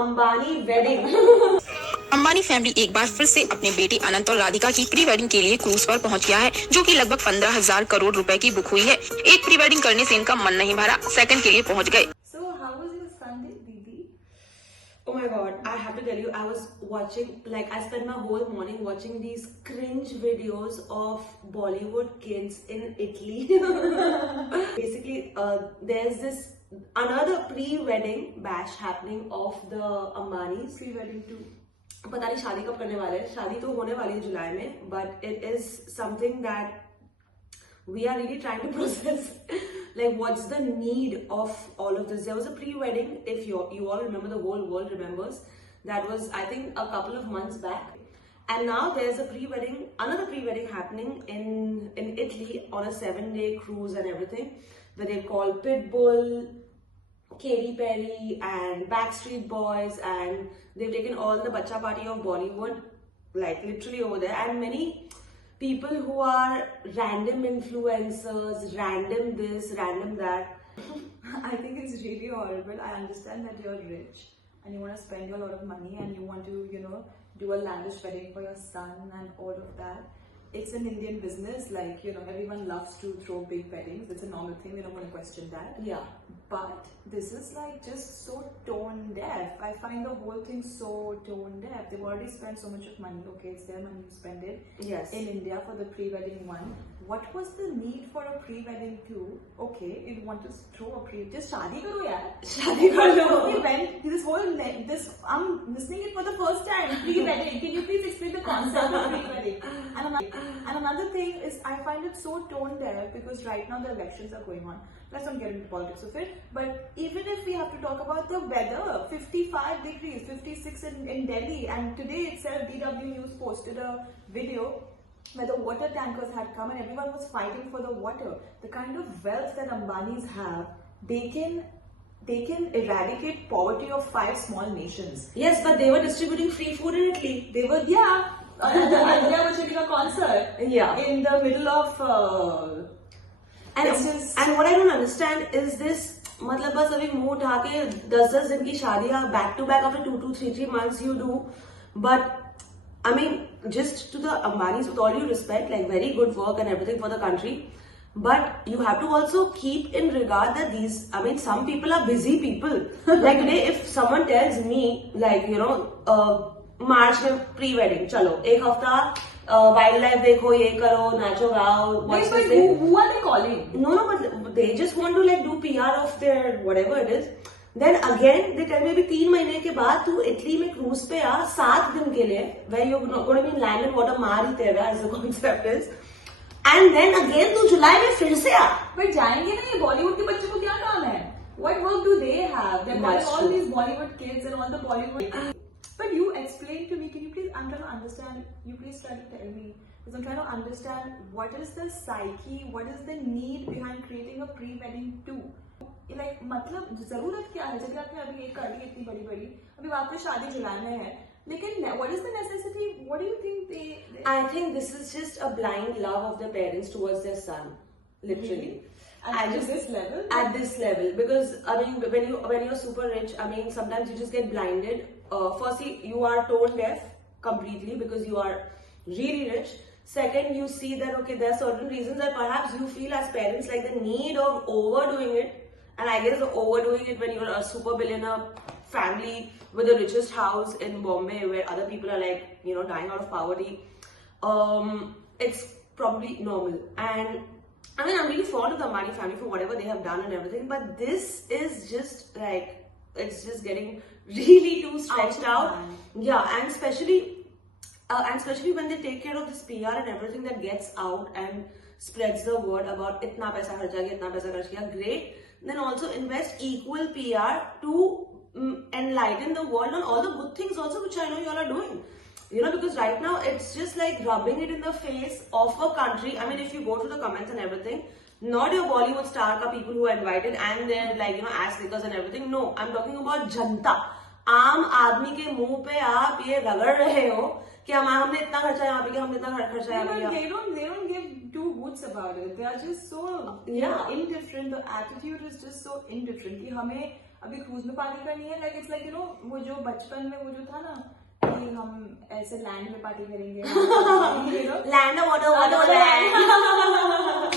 Ambani wedding. Ambani family एक बार फिर से अपने बेटे अनंत और राधिका की प्री वेडिंग के लिए क्रूज पर पहुंच गया है, जो कि लगभग 15,000 करोड़ रुपए की बुक हुई है। एक प्री वेडिंग करने से इनका मन नहीं भरा, सेकंड के लिए पहुंच गए। So how was your Sunday, Didi? Oh my God, I have to tell you, I was watching, like I spent my whole morning watching these cringe videos of Bollywood kids in Italy. Basically, there's this another pre-wedding bash happening of the Ambanis. Pre-wedding too. पता नहीं शादी कब करने वाले हैं, शादी तो होने वाली है जुलाई में, but it is something that we are really trying to process. Like, what's the need of all of this? There was a pre-wedding, if you all remember, the whole world remembers. That was, I think, a couple of months back. And now there's a pre-wedding, another pre-wedding happening in Italy on a 7-day cruise and everything, where they call Pitbull, Katy Perry and Backstreet Boys, and they've taken all the bacha party of Bollywood, like literally over there, and many people who are random influencers, random this, random that. I think it's really horrible. I understand that you're rich and you want to spend a lot of money and you want to, do a lavish wedding for your son and all of that. It's an Indian business, like, everyone loves to throw big weddings. It's a normal thing, we don't want to question that. Yeah. But this is like just so tone deaf. I find the whole thing so tone deaf. They've already spent so much of money. Okay, it's their money to spend it. Yes. In India for the pre-wedding one. What was the need for a pre-wedding too? Okay, you want to throw a just shadi karo yaar. Shadi karo. We went I'm listening it for the first time. Pre-wedding. Can you please explain the concept of pre-wedding? And another thing is, I find it so tone deaf because right now the elections are going on. Let's not get into politics of it. But even if we have to talk about the weather, 55 degrees, 56 in Delhi, and today itself DW News posted a video where the water tankers had come and everyone was fighting for the water. The kind of wealth that Ambanis have, they can eradicate poverty of 5 small nations. Yes, but they were distributing free food in Italy. They were, yeah. Ajay Piramal concert. Yeah. In the middle of. And what I don't understand is this. मतलब बस अभी मुंह उठा के 10-10 दिन की शादियां back to back after 2-3 months you do, but I mean, just to the Ambanis, with all due respect, like very good work and everything for the country, but you have to also keep in regard that some people are busy people. Like today, if someone tells me, like, March में pre-wedding, चलो एक हफ्ता wildlife देखो, ये करो, नाचो गाओ. Who are they calling? No, but they just want to like do PR of their whatever it is. Then again, they tell me अभी 3 महीने के बाद तू इटली में क्रूज पे आ 7 दिन के लिए, where you're going to be in land and water मार ही तेरा, as the concept is. And then again तू जुलाई में फिर से आ. But जाएंगे ना, ये बॉलीवुड के बच्चों को क्या काम है? What work do they have? They're calling all these Bollywood kids and all the Bollywood. But you explain to me, can you please, I'm trying to understand, you please try to tell me, because I'm trying to understand what is the psyche, what is the need behind creating a pre-wedding too? Like, मतलब जरूरत क्या है? जब आपने अभी एक कर ली इतनी बड़ी, अभी वापस शादी जुलाई में है, लेकिन what is the necessity? What do you think they... I think this is just a blind love of the parents towards their son, literally. At this level? At this level, because I mean, when you're super rich, I mean, sometimes you just get blinded. Firstly, you are tone deaf completely because you are really rich. Second, you see that okay, there are certain reasons that perhaps you feel as parents like the need of overdoing it, and I guess the overdoing it when you're a super billionaire family with the richest house in Bombay, where other people are like dying out of poverty. It's probably normal. And I mean, I'm really fond of the Ambani family for whatever they have done and everything, but this is just like, it's just getting really too stretched out. Yeah, and especially when they take care of this PR and everything that gets out and spreads the word about itna paisa kharch kiya, great. Then also invest equal PR to enlighten the world on all the good things also, which I know you all are doing. Because right now it's just like rubbing it in the face of a country. I mean, if you go to the comments and everything, not your Bollywood star ka people who are invited and they're like, ass lickers and everything. No, I'm talking about जनता. आम आदमी के मुंह पे आप ये रगड़ रहे हो कि हमने इतना खर्चा यहाँ पे किया, हमने इतना खर्चा यहाँ पे किया. They don't give 2 hoots about it. They are just so indifferent. The attitude is just so indifferent कि हमें अभी क्रूज में पार्टी करनी है, like it's like you know वो जो बचपन में वो जो था ना कि हम ऐसे लैंड में पार्टी करेंगे, you know? Land or water, water, land.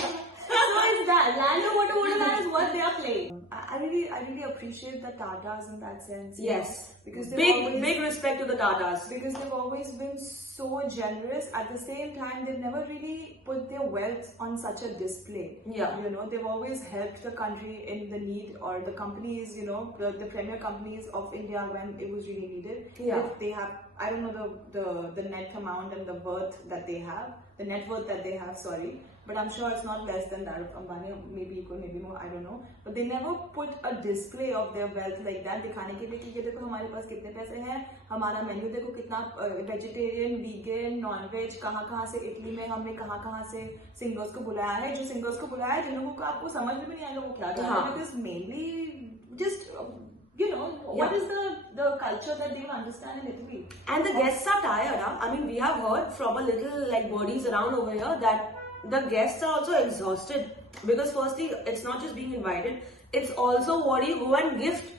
So it's that land or water, waterland is what they are playing. I really appreciate the Tatas in that sense. Yes, because big respect to the Tatas. Because they've always been so generous. At the same time, they've never really put their wealth on such a display. Yeah. You know, they've always helped the country in the need, or the companies, you know, the premier companies of India when it was really needed. Yeah. If they have, I don't know the net amount and the worth that they have, the net worth that they have, sorry. But I'm sure it's not less than that of Ambani, maybe equal, maybe more, I don't know. But they never put a display of their wealth like that. दिखाने के लिए कि ये देखो हमारे पास कितने पैसे हैं, हमारा मेन्यू देखो कितना वेजिटेरियन, वीगन, नॉन वेज, कहाँ से इटली में हमने कहाँ से सिंगर्स को बुलाया है, जो सिंगर्स को बुलाया है जिन लोगों को आपको समझ में नहीं आएगा वो क्या कर रहे हैं, because mainly just you know what is the culture that they understand in Italy. And the guests are tired. Huh? I mean, we have heard from a little like birdies around over here that the guests are also exhausted, because firstly it's not just being invited, it's also what do you go and gift,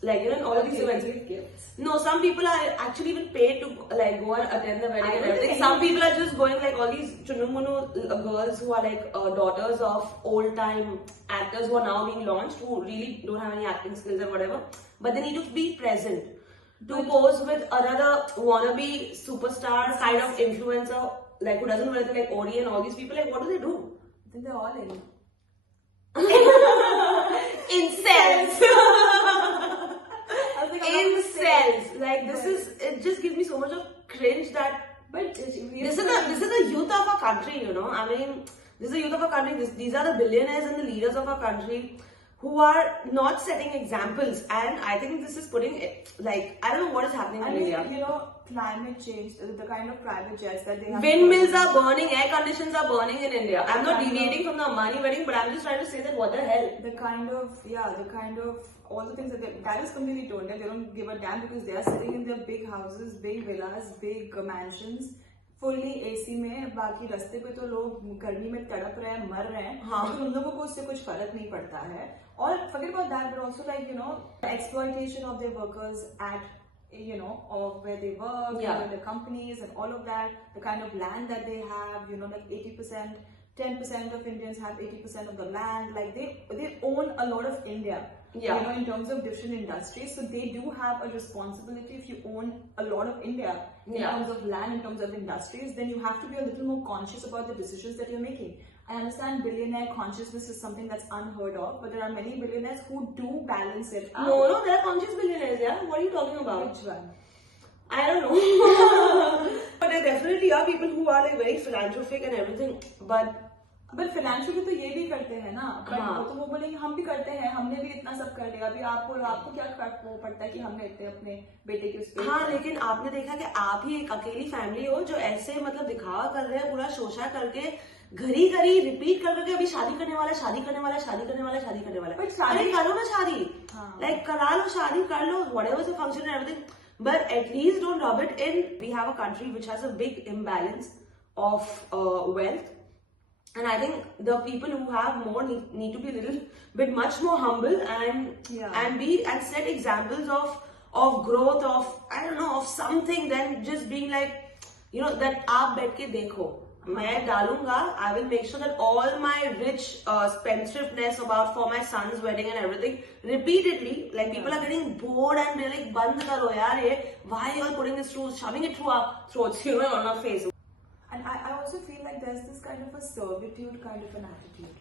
like you know in all these events. Gifts. No, some people are actually even paid to like go and attend the wedding and everything. Some people are just going, like all these chunumunu girls who are like daughters of old time actors who are now being launched, who really don't have any acting skills or whatever, but they need to be present to pose with another wannabe superstar kind of influencer, like who doesn't wear like Odi and all these people. Like what do they do? I think they're all in. Incels. Incels. Like this is, it just gives me so much of cringe that. But this is the youth of our country, you know. I mean, this is the youth of our country. These are the billionaires and the leaders of our country who are not setting examples, and I think this is putting like I don't know what is happening in India. You know, climate change, the kind of private jets that they have. Windmills are burning, air conditions are burning in India. I'm not deviating from the Ambani wedding, but I'm just trying to say that what the hell. The kind of all the things that is completely told that they don't give a damn, because they are sitting in their big houses, big villas, big mansions, fully AC में, बाकी रास्ते पे तो लोग गर्मी में तड़प रहे हैं, मर रहे हैं, तो उन लोगों को उससे कुछ फर्क नहीं पड़ता है. और forget about that, but also like you know exploitation of their workers at you know of where they work, the companies and all of that, the kind of land that they have, you know, like 80%, 10% of Indians have 80% of the land, like they own a lot of India. You know, in terms of different industries, so they do have a responsibility. If you own a lot of India in terms of land, in terms of industries, then you have to be a little more conscious about the decisions that you're making. I understand billionaire consciousness is something that's unheard of, but there are many billionaires who do balance it out. No, there are conscious billionaires, yeah? What are you talking about? Which one? I don't know. But there definitely are people who are like very philanthropic and everything, but financially तो ये भी करते हैं ना, तो वो बोलेंगे हम भी करते हैं, हमने भी इतना सब कर लिया, अभी आपको क्या वो पड़ता है कि हमने इतने अपने बेटे के उसपे. हाँ, लेकिन आपने देखा कि आप ही एक अकेली फैमिली हो जो ऐसे मतलब दिखावा कर रहे हैं, पूरा शोशा करके घड़ी रिपीट करके अभी शादी करने वाला, शादी करने वाला, शादी करने वाला, शादी करने वाला. बट शादी करो ना, शादी लाइक करा लो, शादी कर लो, whatever the function and everything, but at least don't rub it in. We have a country which has a big imbalance of wealth. And I think the people who have more need to be a little bit much more humble and set examples of growth, of I don't know, of something, than just being like, you know, that aap baith ke dekho, main dalunga, I will make sure that all my rich spendthriftness about for my son's wedding and everything repeatedly, like people are getting bored and they're like, band karo yaar ye, why are you all putting this through, shoving it through our throats, you know, on our face. And I also feel like there's this kind of a servitude kind of an attitude.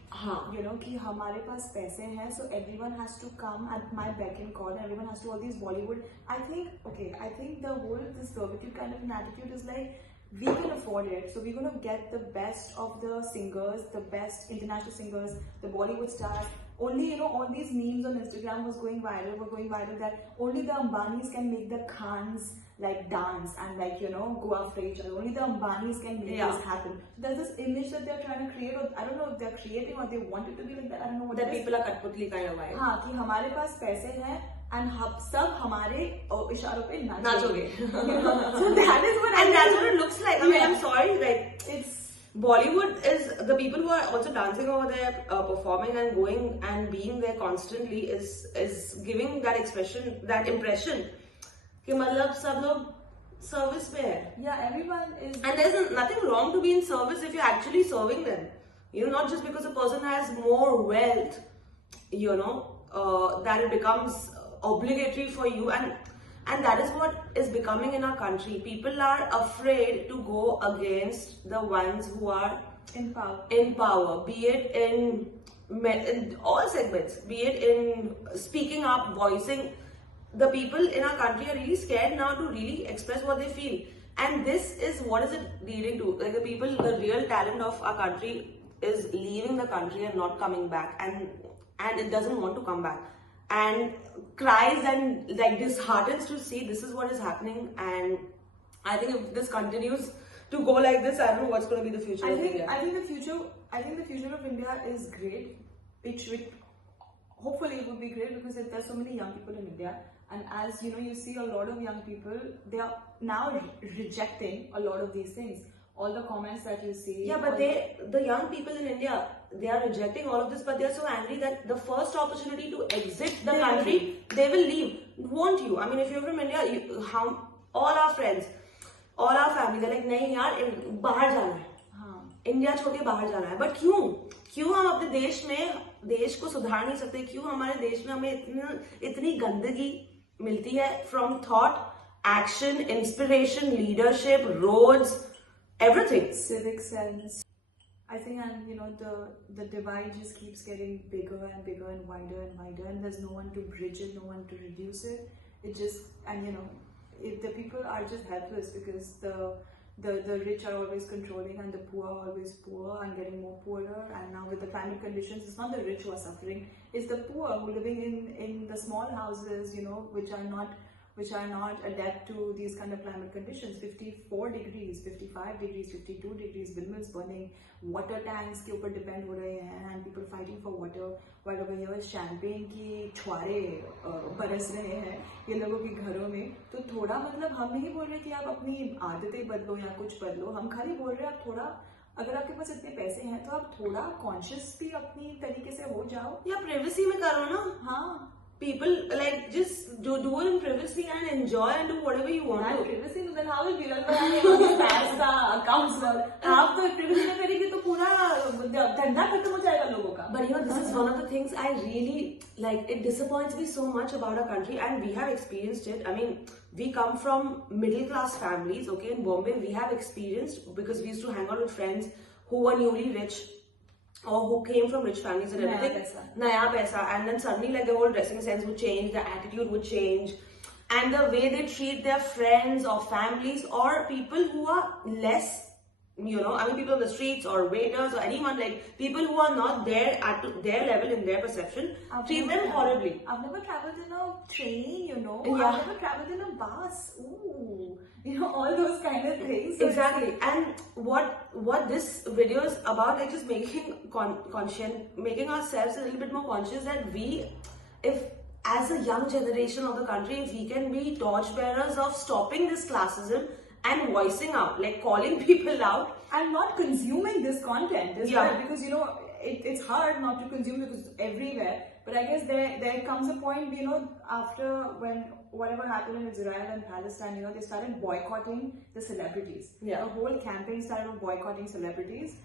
You know, कि हमारे पास पैसे हैं, so everyone has to come at my beck and call, and everyone has to all these Bollywood. I think the whole this servitude kind of an attitude is like, we can afford it, so we're going to get the best of the singers, the best international singers, the Bollywood stars. Only, you know, all these memes on Instagram were going viral that only the Ambanis can make the Khans like dance and like, you know, go after each other. Only the Ambanis can make this happen. There's this image that they're trying to create, or I don't know if they're creating or they want it to be like that. I don't know what that people are कठपुतली kind of vibe. हाँ, कि हमारे पास पैसे हैं and हम सब हमारे इशारों पे नाचोगे. So that is what, and that's what it looks like. I mean, I'm sorry, like it's Bollywood is the people who are also dancing over there, performing and going and being there constantly is giving that expression, that impression कि मतलब सब लोग service पे है. Yeah, everyone is. And there's nothing wrong to be in service if you're actually serving them. You know, not just because a person has more wealth, you know, that it becomes obligatory for you, and that is what is becoming in our country. People are afraid to go against the ones who are in power. In power, be it in all segments, be it in speaking up, voicing. The people in our country are really scared now to really express what they feel, and this is what is it leading to. Like the people, the real talent of our country is leaving the country and not coming back, and it doesn't want to come back, and cries and like disheartens to see this is what is happening. And I think if this continues to go like this, I don't know what's going to be the future of India. I think the future of India is great. Hopefully it would be great because there's so many young people in India. And as you know, you see a lot of young people, they are now rejecting a lot of these things. All the comments that you see. Yeah, but the young people in India, they are rejecting all of this, but they are so angry that the first opportunity to exit the country, they will leave. Won't you? I mean, if you're from India, all our friends, all our family, they're like, nahi yaar, bahar jana hai. India छोड़ के बाहर जाना है. But क्यों हम अपने देश को सुधार नहीं सकते? क्यों हमारे देश में हमें इतनी गंदगी मिलती है from thought, action, inspiration, leadership, roads, everything. Civic sense. I think, and you know, the divide just keeps getting bigger and bigger and wider, and there's no one to bridge it, no one to reduce it. It just, and you know, the people are just helpless because the rich are always controlling and the poor are always poor and getting more poorer. And now with the climate conditions, it's not the rich who are suffering, it's the poor who are living in the small houses, you know, which are not adapt to these kind of climate conditions. 54 degrees, 55 degrees, 52 degrees, windmills burning, water tanks के ऊपर depend हो रहे हैं, and people fighting for water, while over here champagne की छुआरे बरस रहे हैं ये लोगों के घरों में. तो थोड़ा मतलब हम नहीं बोल रहे कि आप अपनी आदतें बदलो या कुछ बदलो, हम खाली बोल रहे हैं आप थोड़ा, अगर आपके पास इतने पैसे हैं तो आप थोड़ा कॉन्शियस भी अपनी तरीके से हो जाओ, या प्राइवेसी में करो ना. हाँ, people like just do it in privacy and enjoy and do whatever you want to. Privacy, then how will Birla pass the accounts? आप तो privacy में करेंगे तो पूरा धंधा खत्म हो जाएगा लोगों का. But you know, this is one of the things I really like. It disappoints me so much about our country, and we have experienced it. I mean, we come from middle class families. Okay, in Bombay, we have experienced because we used to hang out with friends who were newly rich, or who came from rich families and everything. Naya paisa. And then suddenly like the whole dressing sense would change, the attitude would change, and the way they treat their friends or families or people who are less, you know, I mean people on the streets or waiters or anyone, like people who are not there at their level in their perception, treat them horribly. I've never traveled in a train, you know. Yeah. I've never traveled in a bus. Ooh. You know, all those kind of things. So exactly. And what this video is about, like just making making ourselves a little bit more conscious that we, if as a young generation of the country, if we can be torchbearers of stopping this classism and voicing out, like calling people out and not consuming this content as well, because you know it's hard not to consume because it's everywhere. But I guess there comes a point, you know, after when whatever happened in Israel and Palestine, you know, they started boycotting the celebrities. Yeah. The whole campaign started boycotting celebrities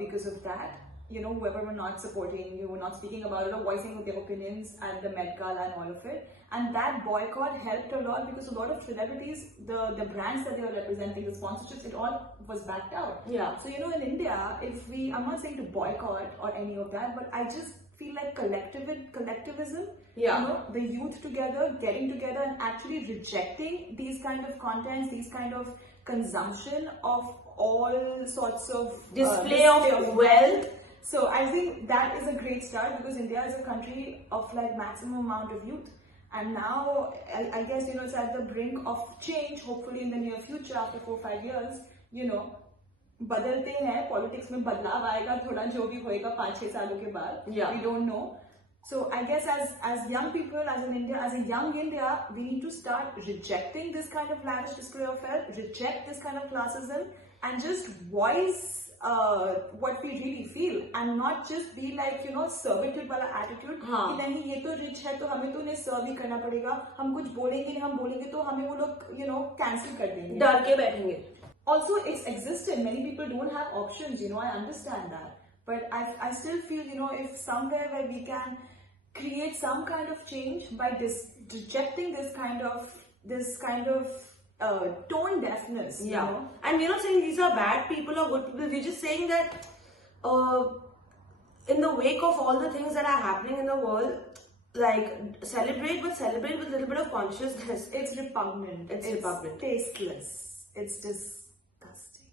because of that. You know, whoever were not supporting, who were not speaking about it or voicing their opinions at the Met Gala and all of it. And that boycott helped a lot because a lot of celebrities, the brands that they were representing, the sponsorships, it all was backed out. Yeah. So, you know, in India, I'm not saying to boycott or any of that, but I just feel like collectivism, yeah, you know, the youth together, getting together and actually rejecting these kind of contents, these kind of consumption of all sorts of display of wealth. So I think that is a great start because India is a country of like maximum amount of youth. And now, I guess, you know, it's at the brink of change, hopefully in the near future, after 4-5 years, you know, बदलते हैं, politics में बदलाव आएगा, थोड़ा जो भी होएगा 5-6 सालों के बाद, we don't know. So I guess as young people, as a young India, we need to start rejecting this kind of lavish display of wealth, reject this kind of classism, and just voice what we really feel and not just be like, you know, servitude वाला attitude कि नहीं ये तो rich है तो हमें तो उन्हें serve ही करना पड़ेगा, हम कुछ बोलेंगे नहीं, हम बोलेंगे तो हमें वो लोग, you know, cancel कर देंगे, डर के बैठेंगे. Also, it's existed. Many people don't have options, you know, I understand that. But I still feel, you know, if somewhere where we can create some kind of change by rejecting this kind of tone deafness, you know. And we're not saying these are bad people or good people. We're just saying that in the wake of all the things that are happening in the world, like celebrate with a little bit of consciousness. It's repugnant. It's repugnant. Tasteless. It's disgusting.